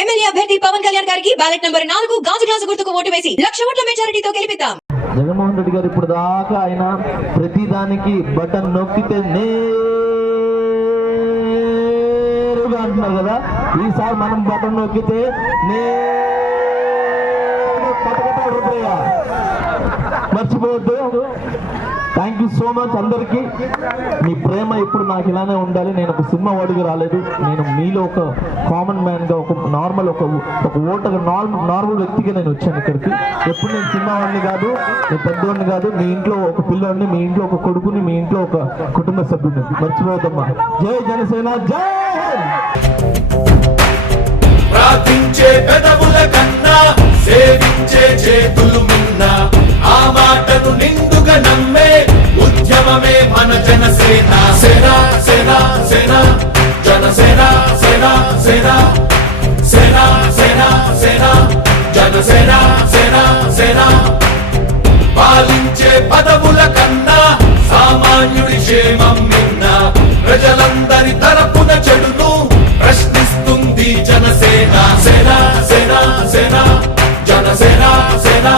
MLA అభ్యర్థి పవన్ కళ్యాణ్ గారికి ballot number 4 గాజు గ్లాసు గుర్తుకు ఓటు వేసి 1,00,000 ఓట్ల మెజారిటీతో గెలిపిద్దాం. జగన్మోహన్ రెడ్డి గారు ఇప్పుడు దాకా ఆయన ప్రతిదానికి బటన్ నొక్కితే నేరుగా అంటున్నారు కదా, ఈసారి మనం బటన్ నొక్కితే మర్చిపోవద్దు. థ్యాంక్ యూ సో మచ్ అందరికీ. మీ ప్రేమ ఇప్పుడు నాకు ఇలానే ఉండాలి. నేను ఒక సినిమా వాడిగా రాలేదు. నేను మీలో ఒక కామన్ మ్యాన్ గా, ఒక నార్మల్ ఒక ఓటర్ నార్మల్ వ్యక్తిగా నేను వచ్చాను ఇక్కడికి. ఎప్పుడు నేను సినిమా వాడిని కాదు, నేను పెద్దవాడిని కాదు. మీ ఇంట్లో ఒక పిల్లోడిని, మీ ఇంట్లో ఒక కొడుకుని, మీ ఇంట్లో ఒక కుటుంబ సభ్యుని. మర్చిపోవద్దమ్మా. జై జనసేన, జై. ప్రార్థించే పెదవుల కన్నా సేవించే చేతులు మిన్న, ఆ మాటను నిండుగా నమ్మే ఉద్యమమే మన జనసేన. సేన సేన సేన జనసేన, సేన సేన సేన సేన సేన జనసేన, సేన సేన. పాలించే పదవుల కన్నా సామాన్యుడి క్షేమం నిన్న, ప్రజలందరి తరపున చెడును ప్రశ్నిస్తుంది జనసేన. సేన సేన సేన జనసేన, సేన